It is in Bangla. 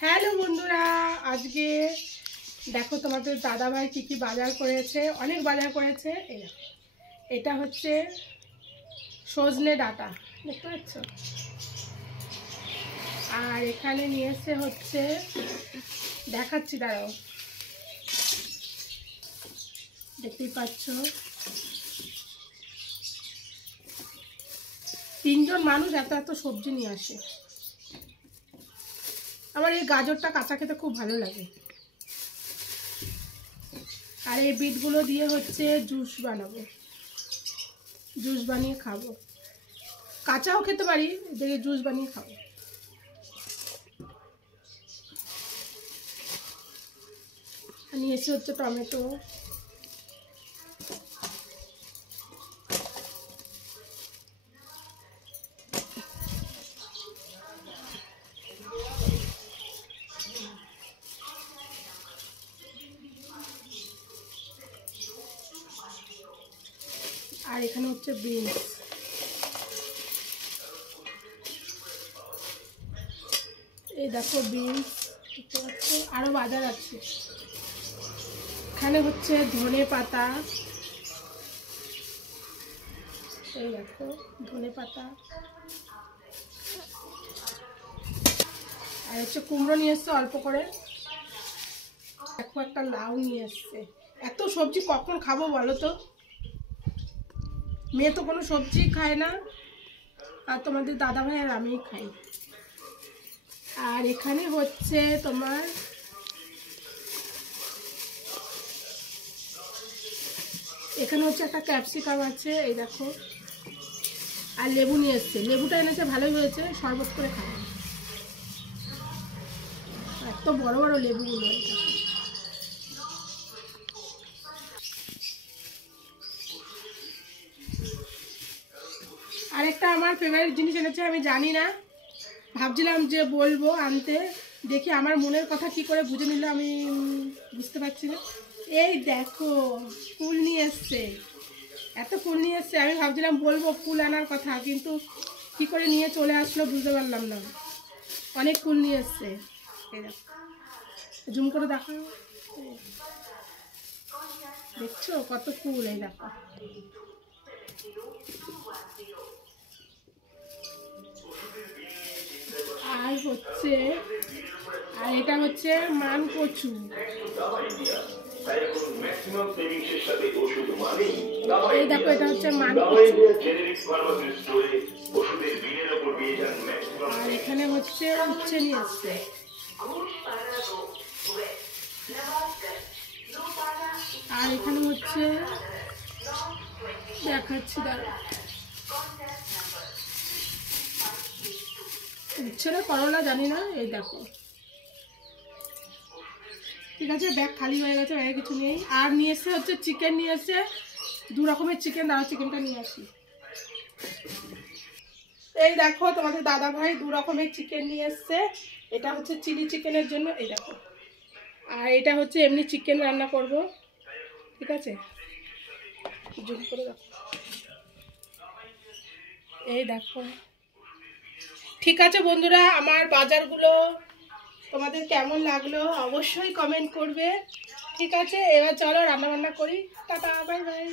হ্যালো বন্ধুরা, আজকে দেখো তোমাদের দাদা ভাই কি কি বাজার করেছে। অনেক বাজার করেছে। এটা হচ্ছে সজনে ডাঁটা, দেখতে পাচ্ছ। আর এখানে নিয়ে এসে হচ্ছে, দেখাচ্ছি দাঁড়াও, দেখতেই পাচ্ছ। 3 জন মানুষ এত এত সবজি নিয়ে আসে। আমার এই গাজরটা কাঁচা খেতে খুব ভালো লাগে। আর এই বিটগুলো দিয়ে হচ্ছে জুস বানাবো, জুস বানিয়ে খাবো। কাঁচাও খেতে পারি, দেখে জুস বানিয়ে খাবো। নিয়ে এসে হচ্ছে টমেটো, আর এখানে হচ্ছে বিনস। এই দেখো বিনস, দেখতে পাচ্ছ। আরও বাজার আছে। এখানে হচ্ছে ধনে পাতা, এই দেখো ধনে পাতা। আর হচ্ছে কুমড়ো নিয়ে এসছে অল্প করে। দেখো একটা লাউ নিয়ে এসছে। এত সবজি কখন খাবো বলো তো? মেয়ে তো কোনো সবজি খায় না, আর তোমাদের দাদা ভাই আর আমিই খাই। আর এখানে হচ্ছে তোমার এখানে হচ্ছে একটা ক্যাপসিকাম আছে, এই দেখো। আর লেবু নিয়ে এসছে। লেবুটা এনেছে, ভালোই হয়েছে, শরবত করে খাবো। এত বড় বড় লেবুগুলো। আরেকটা আমার ফেভারিট জিনিস এনেছে, আমি জানি না, ভাবছিলাম যে বলবো আনতে, দেখি আমার মনের কথা কি করে বুঝে নিল আমি বুঝতে পারছি না। এই দেখো ফুল নিয়ে এসছে, এত ফুল নিয়ে এসছে। আমি ভাবছিলাম বলবো ফুল আনার কথা, কিন্তু কি করে নিয়ে চলে আসলো বুঝতে পারলাম না। অনেক ফুল নিয়ে এসছে। এই দেখো, জুম করে দেখো, দেখছো কত ফুল। এই দেখো, আর হচ্ছে, আর এটা হচ্ছে মান কচু। এই দেখো, এটা হচ্ছে মান কচু। আর এখানে হচ্ছে উচ্ছে নিয়ে আসছে। আর এখানে হচ্ছে দেখাচ্ছি, দাঁড়া, উচ্ছে না করলা জানি না। এই দেখো, ঠিক আছে, ব্যাগ খালি হয়ে গেছে, ব্যাগে কিছু নেই। আর নিয়ে এসছে হচ্ছে চিকেন নিয়ে এসছে, 2 রকমের চিকেন। দাঁড়া, চিকেনটা নিয়ে আসি। এই দেখো তোমাদের দাদা ভাই 2 রকমের চিকেন নিয়ে এসছে। এটা হচ্ছে চিলি চিকেনের জন্য, এই দেখো। আর এটা হচ্ছে এমনি চিকেন রান্না করব, ঠিক আছে। জুম করে দেখো, এই দেখো। ঠিক আছে বন্ধুরা, আমার বাজারগুলো তোমাদের কেমন লাগলো অবশ্যই কমেন্ট করবে, ঠিক আছে। এবার চলো রান্না বান্না করি। Tata, bye bye.